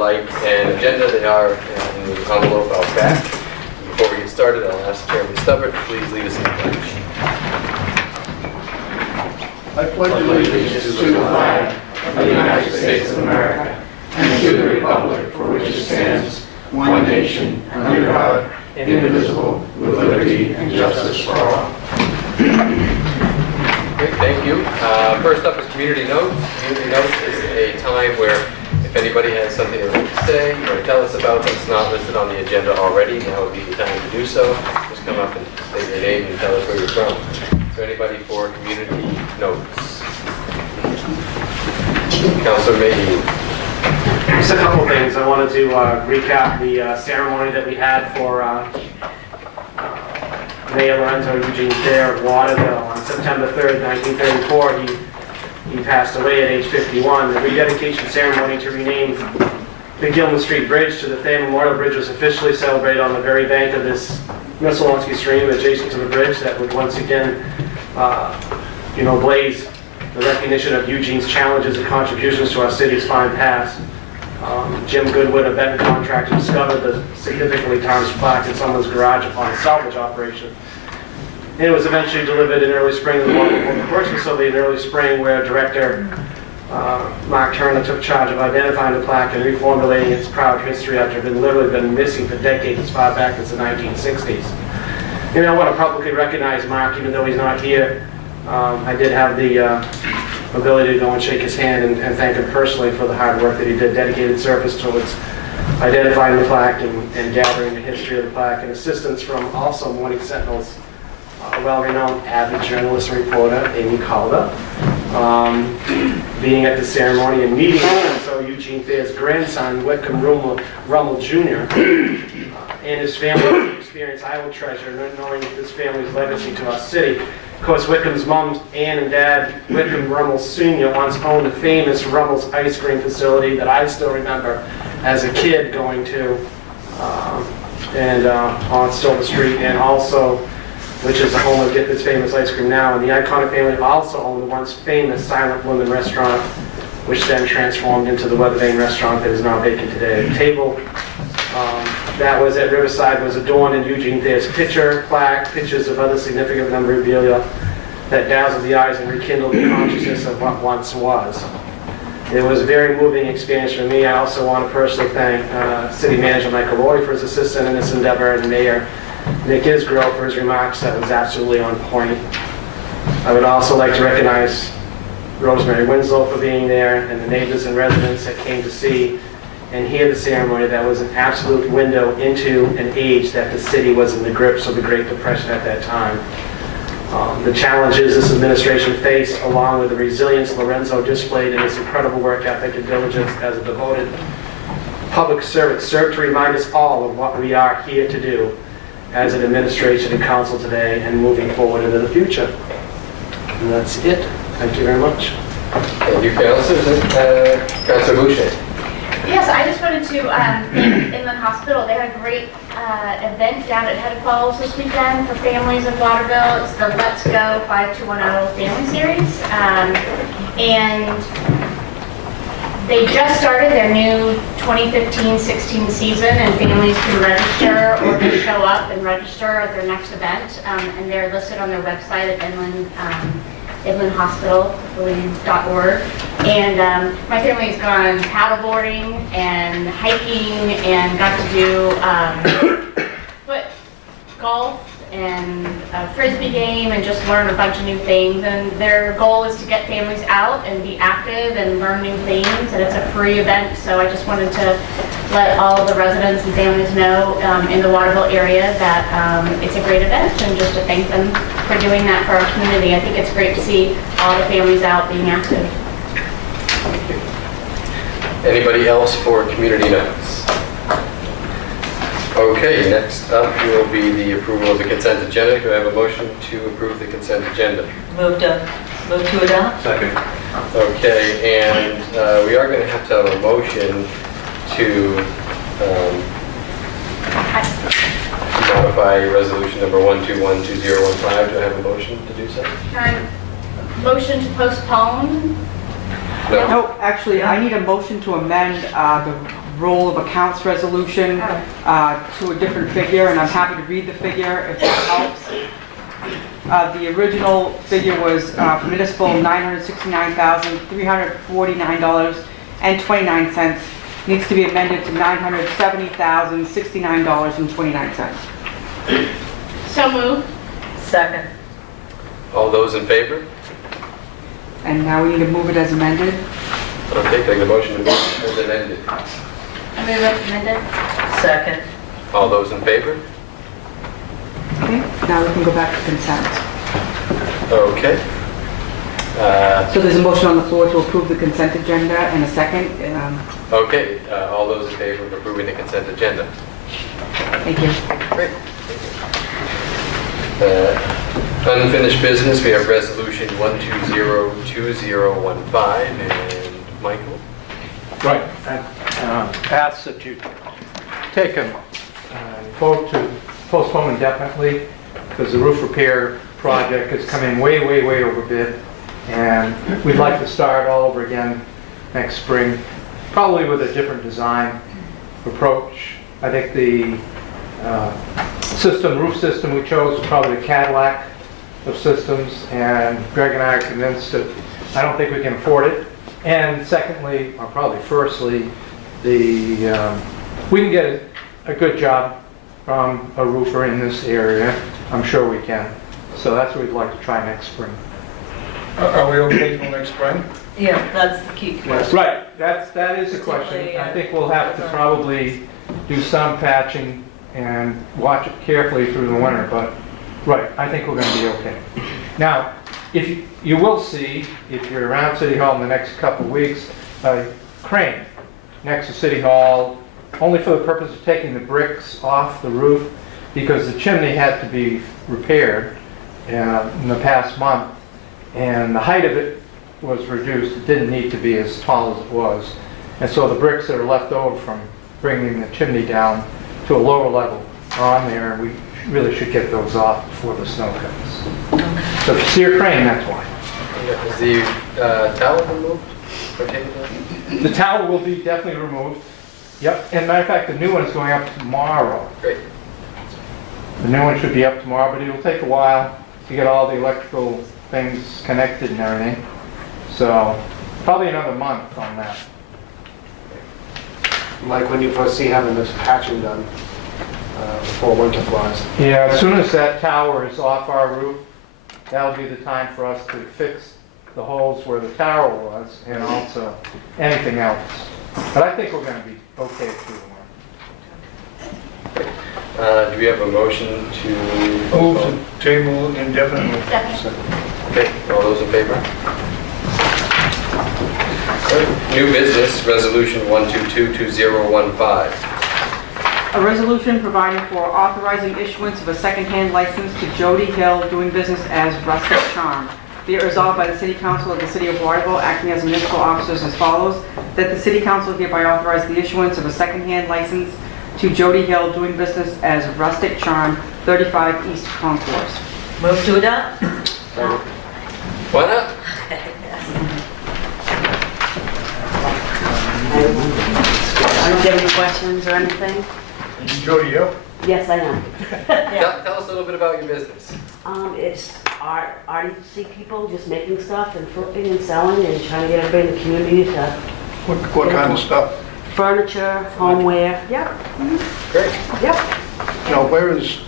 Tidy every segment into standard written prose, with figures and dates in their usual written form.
like an agenda, they are in the envelope out back. Before we get started, I'll ask Chairman Stubbert to please lead us in the pledge. I pledge allegiance to the flag of the United States of America and to the republic for which it stands, one nation, under God, indivisible, with liberty and justice for all. Great, thank you. First up is Community Notes. Community Notes is a time where if anybody has something they want to say or tell us about that's not listed on the agenda already, now would be the time to do so. Just come up and state your name and tell us where you're from. Is there anybody for Community Notes? Councilor Mayhew. Just a couple things. I wanted to recap the ceremony that we had for Mayor Lorenzo Eugene Thayer of Waterville on September 3rd, 1934. He passed away at age 51. The rededication ceremony to rename the Gilman Street Bridge to the Thayer Memorial Bridge was officially celebrated on the very bank of this Missalonsky stream adjacent to the bridge that would once again, blaze the recognition of Eugene's challenges and contributions to our city's fine past. Jim Goodwood, a Benton contractor, discovered the significantly tarnished plaque in someone's garage upon a salvage operation. And it was eventually delivered in early spring to the Waterville Public Works facility in early spring, where Director Mark Turner took charge of identifying the plaque and reformulating its proud history after it had literally been missing for decades, as far back as the 1960s. And I want to publicly recognize Mark, even though he's not here. I did have the ability to go and shake his hand and thank him personally for the hard work that he did, dedicated service towards identifying the plaque and gathering the history of the plaque, and assistance from also Morning Sentinel's well-renowned avid journalist and reporter, Amy Calder, being at the ceremony and meeting also Eugene Thayer's grandson, Whitcomb Rummel Jr., and his family experience I will treasure, knowing this family's legacy to our city. Of course, Whitcomb's mom, Ann, and dad, Whitcomb Rummel Sr., once owned the famous Rummel's ice cream facility that I still remember as a kid going to, on Silver Street, and also, which is the home of Get This Famous Ice Cream now. And the iconic family also owned the once famous Silent Women restaurant, which then transformed into the Weathervane restaurant that is now vacant today. The table that was at Riverside was adorned in Eugene Thayer's picture, plaque, pictures of other significant memorabilia that dazzled the eyes and rekindled the consciousness of what once was. It was a very moving experience for me. I also want to personally thank City Manager Michael Roy for his assistance in this endeavor, and Mayor Nick Isgro for his remarks. That was absolutely on point. I would also like to recognize Rosemary Winslow for being there, and the neighbors and residents that came to see and hear the ceremony. That was an absolute window into an age that the city was in the grips of the Great Depression at that time. The challenges this administration faced, along with the resilience Lorenzo displayed in his incredible work ethic and diligence as a devoted public servant, served to remind us all of what we are here to do as an administration and council today and moving forward into the future. And that's it. Thank you very much. Thank you, Councilor. Councilor Boucher. Yes, I just wanted to thank Inland Hospital. They had a great event down at Head Falls this weekend for families in Waterville. It's the Let's Go 5210 Family Series. And they just started their new 2015-16 season, and families can register or just show up and register at their next event. And they're listed on their website at inlandhospital.org. And my family's gone paddleboarding and hiking and got to do foot golf and a frisbee game and just learn a bunch of new things. And their goal is to get families out and be active and learn new things, and it's a free event. So I just wanted to let all of the residents and families know in the Waterville area that it's a great event, and just to thank them for doing that for our community. I think it's great to see all the families out being active. Anybody else for Community Notes? Okay, next up will be the approval of the consent agenda. Do I have a motion to approve the consent agenda? Move to adopt. Second. Okay, and we are going to have a motion to modify resolution number 1212015. Do I have a motion to do so? Motion to postpone. No. No, actually, I need a motion to amend the roll of accounts resolution to a different figure, and I'm happy to read the figure if that helps. The original figure was for municipal $969,349.29. Needs to be amended to $970,069.29. So moved. Second. All those in favor? And now we need to move it as amended. Okay, take the motion to move as amended. I move recommended. Second. All those in favor? Okay, now we can go back to consent. Okay. So there's a motion on the floor to approve the consent agenda and a second. Okay, all those in favor of approving the consent agenda? Thank you. Great. Unfinished business, we have resolution 1202015, and Michael? Right. I ask that you take a vote to postpone indefinitely because the roof repair project is coming way, way, way over bid. And we'd like to start all over again next spring, probably with a different design approach. I think the roof system we chose was probably the Cadillac of systems, and Greg and I are convinced that I don't think we can afford it. And secondly, or probably firstly, we can get a good job from a roofer in this area. I'm sure we can. So that's what we'd like to try next spring. Are we okay till next spring? Yeah, that's the key question. Right, that is the question. I think we'll have to probably do some patching and watch it carefully through the winter, but, right, I think we're going to be okay. Now, if you will see, if you're around City Hall in the next couple of weeks, a crane next to City Hall, only for the purpose of taking the bricks off the roof, because the chimney had to be repaired in the past month, and the height of it was reduced. It didn't need to be as tall as it was. And so the bricks that are left over from bringing the chimney down to a lower level are on there, and we really should get those off before the snow comes. So if you see a crane, that's why. Is the towel removed or taken down? The tower will be definitely removed. Yep, and matter of fact, the new one's going up tomorrow. Great. The new one should be up tomorrow, but it'll take a while to get all the electrical things connected and everything. So probably another month on that. Mike, when do you foresee having this patching done before winter flies? Yeah, as soon as that tower is off our roof, that'll be the time for us to fix the holes where the tower was and also anything else. But I think we're going to be okay through the winter. Do we have a motion to... Move to table indefinitely. Second. Okay, all those in favor? Good. New business, resolution 1222015. A resolution providing for authorizing issuance of a second-hand license to Jody Hill doing business as Rustic Charm. Be it resolved by the City Council of the City of Waterville, acting as municipal officers as follows, that the City Council hereby authorize the issuance of a second-hand license to Jody Hill doing business as Rustic Charm, 35 East Concourse. Move to adopt? Why not? I don't have any questions or anything. Jody Hill? Yes, I am. Tell us a little bit about your business. It's artsy people just making stuff and flipping and selling and trying to get everybody in the community to What kind of stuff? furniture, homeware. Yep, Great. yep. Now, where is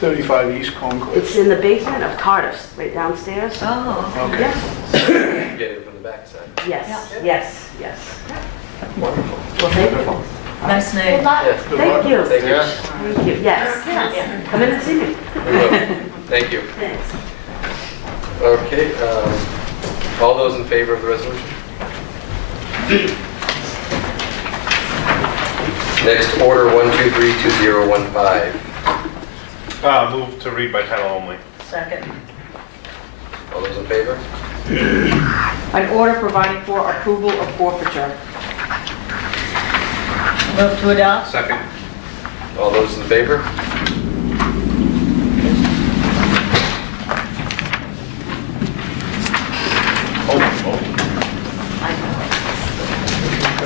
35 East Concord? It's in the basement of Carter's, right downstairs. Oh, Okay. Yes, Get it from the backside. yes, yes, yes. Wonderful. Well, thank you. nice Good name. luck. Yes. Good Thank luck. you. Thank you. Thank you, yes. Come in and see me. We will. Thank you. Thanks. Okay, all those in favor of the resolution? Next, order 1232015. Move to read by title only. Second. All those in favor? An order providing for approval of forfeiture. Move to adopt? Second. All those in favor? Oh,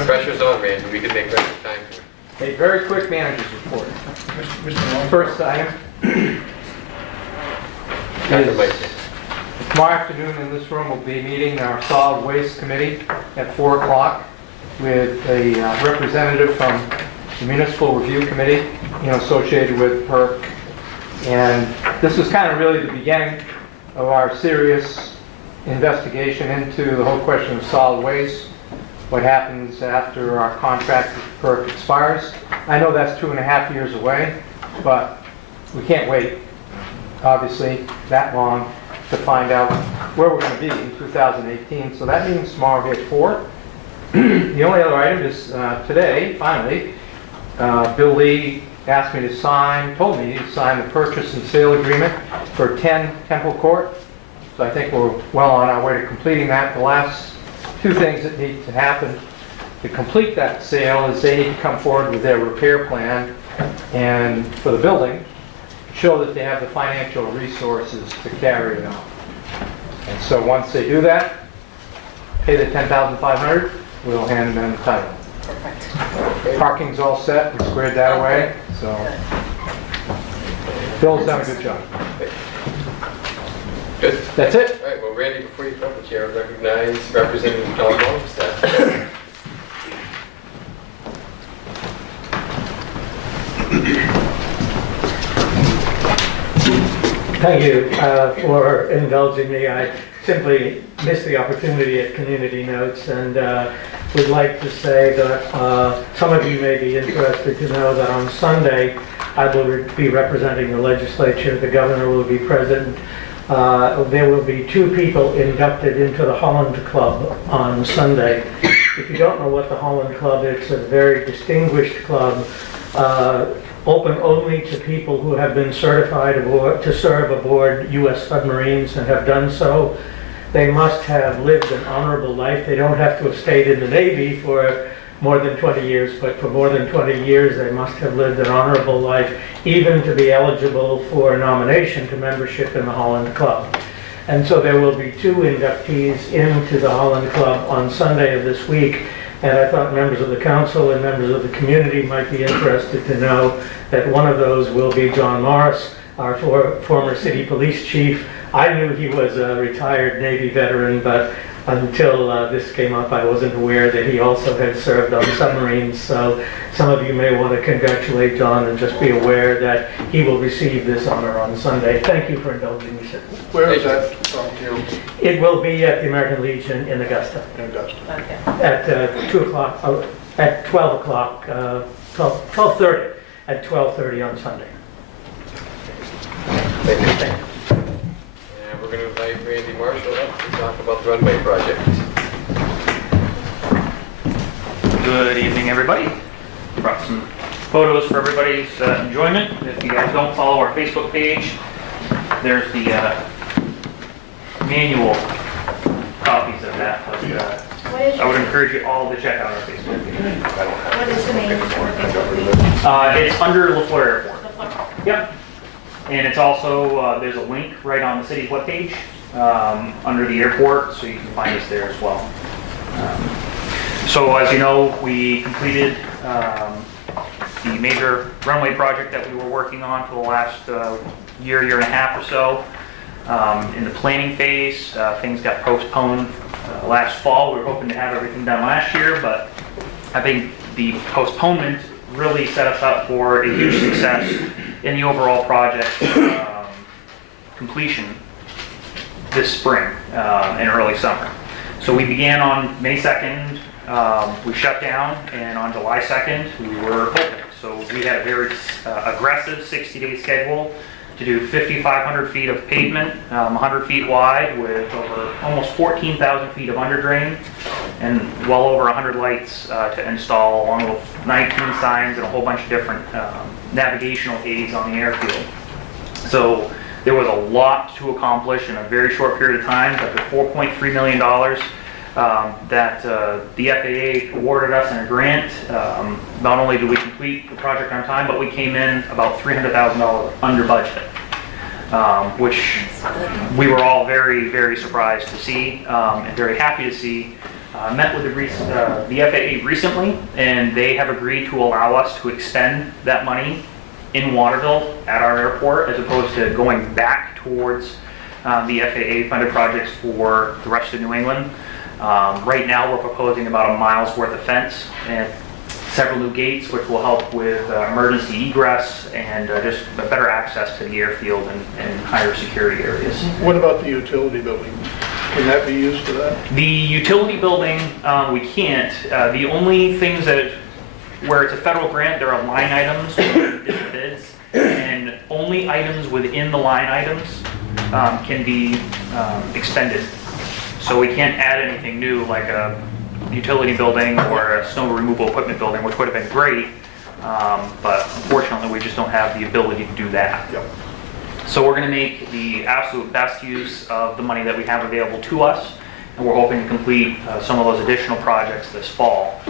Pressure's on, Randy. We could make better time for very quick manager's report. Mr. Long? First item Dr. Mike. is tomorrow afternoon in this room, we'll be meeting our solid waste committee at 4 o'clock with a representative from the municipal review committee, associated with PERC. And this is kind of really the beginning of our serious investigation into the whole question of solid waste, what happens after our contract with PERC expires. I know that's 2.5 years away, but we can't wait, obviously, that long to find out where we're going to be in 2018. So that means tomorrow we'll be at 4. The only other item is today, finally, Bill Lee asked me to told me to sign the purchase and sale agreement for 10 Temple Court. So I think we're well on our way to completing that. The last 2 things that need to happen to complete that sale is they need to come forward with their repair plan and for the building, show that they have the financial resources to carry it out. And so once they do that, pay the $10,500, we'll hand them the title. Perfect. Parking's all set, we squared that away, so Bill's done a good job. Good. That's it. All right, well, Randy, before you come, the chair recognize Representative Tom Longstaff. Thank you for indulging me. I simply missed the opportunity at Community Notes and would like to say that some of you may be interested to know that on Sunday I will be representing the legislature. The governor will be present. There will be 2 people inducted into the Holland Club on Sunday. If you don't know what the Holland Club is, it's a very distinguished club, open only to people who have been certified to serve aboard U.S. submarines and have done so. They must have lived an honorable life. They don't have to have stayed in the Navy for more than 20 years, but for more than 20 years they must have lived an honorable life, even to be eligible for nomination to membership in the Holland Club. And so there will be 2 inductees into the Holland Club on Sunday of this week. And I thought members of the council and members of the community might be interested to know that one of those will be John Morris, our former city police chief. I knew he was a retired Navy veteran, but until this came up, I wasn't aware that he also had served on submarines. So some of you may want to congratulate John and just be aware that he will receive this honor on Sunday. Thank you for indulging me, sir. Where is that from you? It will be at the American Legion in Augusta. In Augusta. Okay. At 2 o'clock, at 12 o'clock, 12:30, at 12:30 on Sunday. Thank you. And we're going to invite Randy Marshall up to talk about the runway project. Good evening, everybody. Brought some photos for everybody's enjoyment. If you guys don't follow our Facebook page, there's the manual copies of that. But, I would encourage you all to check out our Facebook page. What is the name of your Facebook page? It's under LaFleur Airport. The Fleur. Yep. And it's also, there's a link right on the city's webpage under the airport, so you can find us there as well. So as you know, we completed the major runway project that we were working on for the last year and a half or so. In the planning phase, things got postponed last fall. We were hoping to have everything done last year, but I think the postponement really set us up for a huge success in the overall project completion this spring and early summer. So we began on May 2nd, we shut down, and on July 2nd we were open. So we had a very aggressive 60-day schedule to do 5,500 feet of pavement, 100 feet wide with over almost 14,000 feet of underdrain and well over 100 lights to install, along with 19 signs and a whole bunch of different navigational aids on the airfield. So there was a lot to accomplish in a very short period of time. But the $4.3 million that the FAA awarded us in a grant, not only did we complete the project on time, but we came in about $300,000 under budget, which we were all very, very surprised to see and very happy to see. met with the FAA recently, and they have agreed to allow us to expend that money in Waterville at our airport, as opposed to going back towards the FAA funded projects for the rest of New England. Right now, we're proposing about a mile's worth of fence and several new gates, which will help with emergency egress and just better access to the airfield and higher security areas. What about the utility building? Can that be used for that? The utility building, we can't. The only things where it's a federal grant, there are line items in bids, and only items within the line items can be expended. So we can't add anything new like a utility building or a snow removal equipment building, which would have been great, but unfortunately we just don't have the ability to do that. Yep. So we're going to make the absolute best use of the money that we have available to us, and we're hoping to complete some of those additional projects this fall.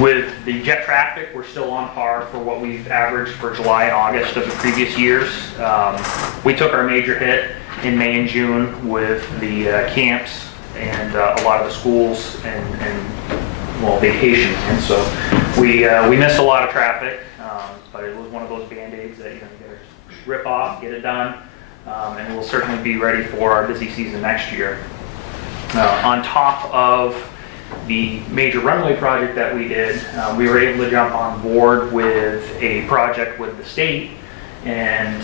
With the jet traffic, we're still on par for what we've averaged for July and August of the previous years. We took our major hit in May and June with the camps and a lot of the schools and well, vacation. And so we missed a lot of traffic, but it was one of those Band-Aids that you got to rip off, get it done, and we'll certainly be ready for our busy season next year. On top of the major runway project that we did, we were able to jump on board with a project with the state, and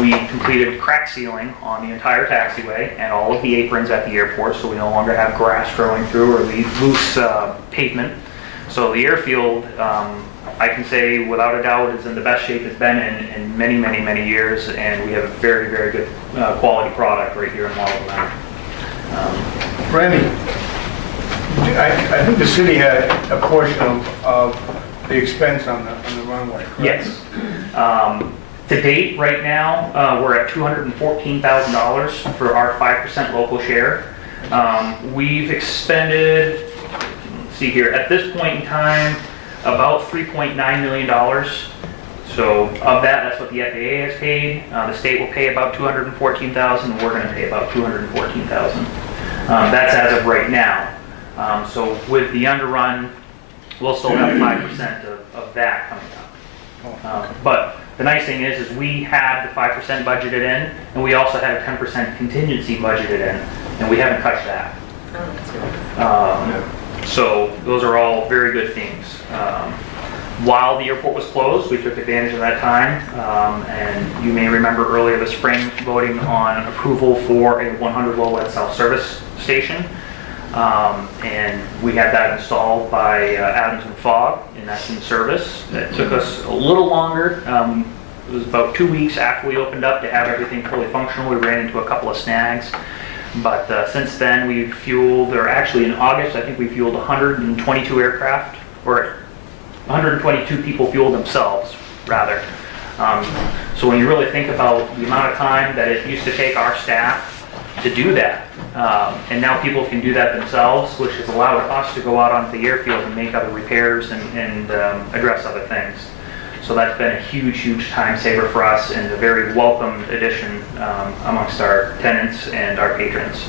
we completed crack sealing on the entire taxiway and all of the aprons at the airport, so we no longer have grass growing through or loose pavement. So the airfield, I can say without a doubt, is in the best shape it's been in many, many, many years, and we have a very, very good quality product right here in Waterville. Randy, I think the city had a portion of the expense on the runway, correct? Yes. To date, right now, we're at $214,000 for our 5% local share. We've expended, let's see here, at this point in time, about $3.9 million. So of that, that's what the FAA has paid. The state will pay about $214,000, and we're going to pay about $214,000. That's as of right now. So with the underrun, we'll still have 5% of that coming up. But the nice thing is we had the 5% budgeted in, and we also had a 10% contingency budgeted in, and we haven't touched that. So those are all very good things. While the airport was closed, we took advantage of that time, and you may remember earlier this spring voting on approval for a 100 low lead self-service station. And we had that installed by Adams and Fogg, and that's in service. It took us a little longer. It was about 2 weeks after we opened up to have everything fully functional. We ran into a couple of snags, but since then we've fueled, or actually in August, I think we fueled 122 aircraft, or 122 people fueled themselves, rather. So when you really think about the amount of time that it used to take our staff to do that, and now people can do that themselves, which has allowed us to go out onto the airfield and make other repairs and address other things. So that's been a huge, huge time saver for us, and a very welcome addition amongst our tenants and our patrons.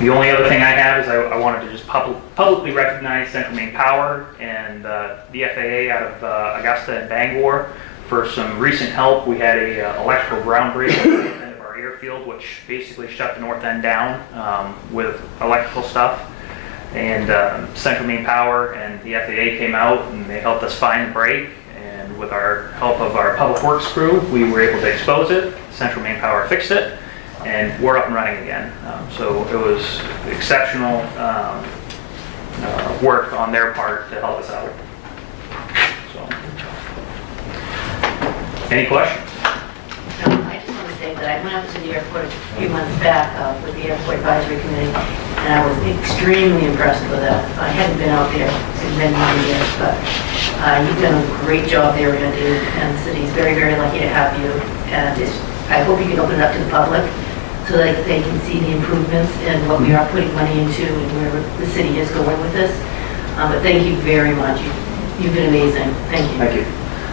The only other thing I have is I wanted to just publicly recognize Central Maine Power and the FAA out of Augusta and Bangor for some recent help. We had a electrical ground break at the end of our airfield, which basically shut the north end down with electrical stuff. And Central Maine Power and the FAA came out and they helped us find the break. And with our help of our public works crew, we were able to expose it. Central Maine Power fixed it, and we're up and running again. So it was exceptional work on their part to help us out. So, any questions? I just want to say that I went out to the airport a few months back with the Airport Advisory Committee, and I was extremely impressed with it. I hadn't been out there in many, many years, but you've done a great job there, Randy, and the city's very, very lucky to have you. And I hope you can open it up to the public so that they can see the improvements and what we are putting money into and where the city is going with this. But thank you very much. You've been amazing. Thank you. Thank you.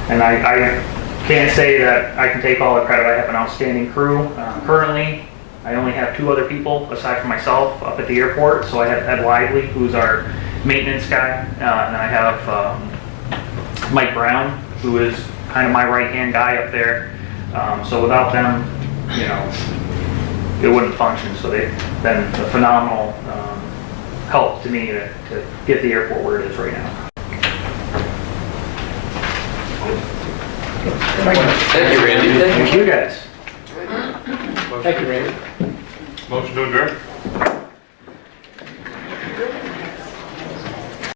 And I can't say that I can take all the credit. I have an outstanding crew. Currently, I only have 2 other people aside from myself up at the airport. So I have Ed Lively, who's our maintenance guy, and I have Mike Brown, who is kind of my right-hand guy up there. So without them, you know, it wouldn't function. So they've been a phenomenal help to me to get the airport where it is right now. Thank you, Randy. Thank you guys. Thank you, Randy. Motion to adjourn?